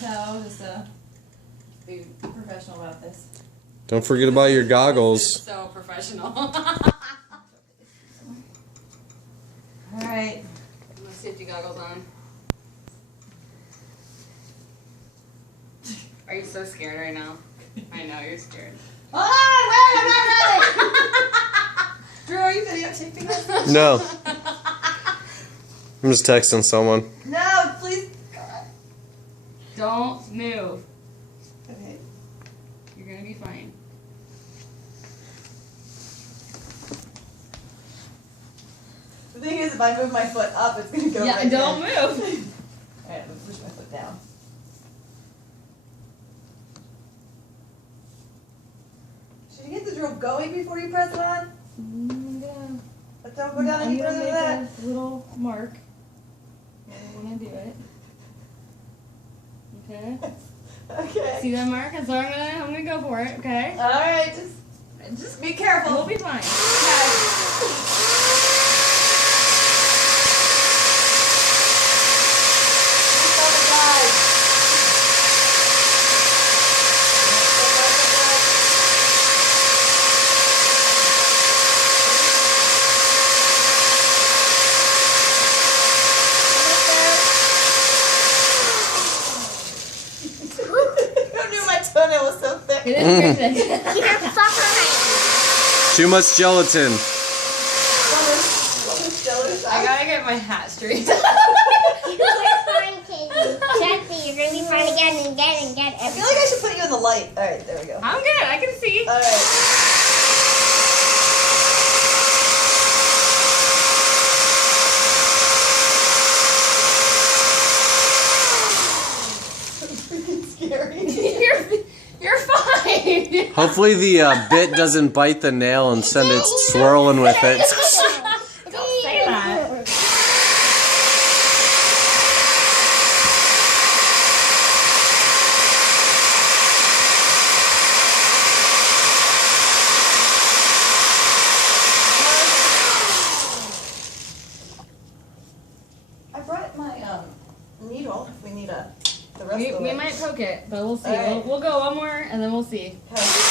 know how to be professional about this. Don't forget about your goggles. This is so professional. Alright. My safety goggles on. Are you so scared right now? I know, you're scared. Oh, wait, I'm not ready! Drew, are you videotaping this? No. I'm just texting someone. No, please. God. Don't move. Okay. You're gonna be fine. The thing is, if I move my foot up, it's gonna go Yeah, right don't there. move. Alright, I'm gonna push my foot down. Should you get the drill going before you press it on? But don't go down any further than that. A little mark. I'm gonna do it. Okay. Okay. See that mark? So I'm gonna go for it. Okay. Alright, just be careful. We'll be fine. Toenail was so thick. It is very thick. Too much gelatin. I gotta get my hat straight. You're fine, Katie. Trust me, you're gonna be fine again and again and again. I feel like I should put you in the light. Alright, there we go. I'm good. I can see. Alright. You're fine. Hopefully the bit doesn't bite the nail and send it swirling with it. Don't say that. I brought my needle if we need the rest of the We way. might poke it, but we'll see. All right. We'll go one more and then we'll see. Okay.